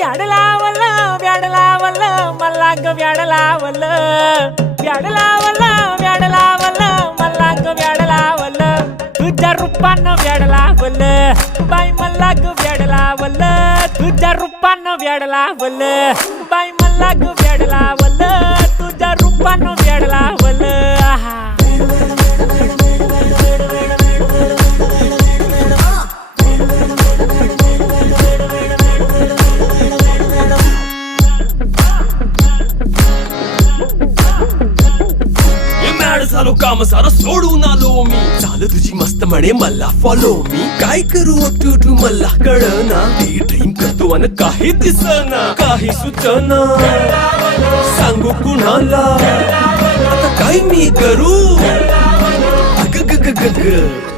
व्याड लावलं व्याड लावलं मला ग व्याड लावलं व्याड लावलं व्याड लावलं मला ग व्याड लावलं तुझ्या रूपानं व्याड लावलं बाई मला ग व्याड लावलं तुझ्या रूपानं व्याड लावलं बाई मला ग व्याड लावलं तुझ्या रूपानं व्याड लावलं आहा झालो काम सारं सोडून आलो मी चाल तुझी मस्त म्हणे मला फॉलो मी काय करू अटू मला कळना ती ड्रीम करतो अन काही दिसना काही सुचना सांगू कुणाला आता काय मी करू अग ग ग ग ग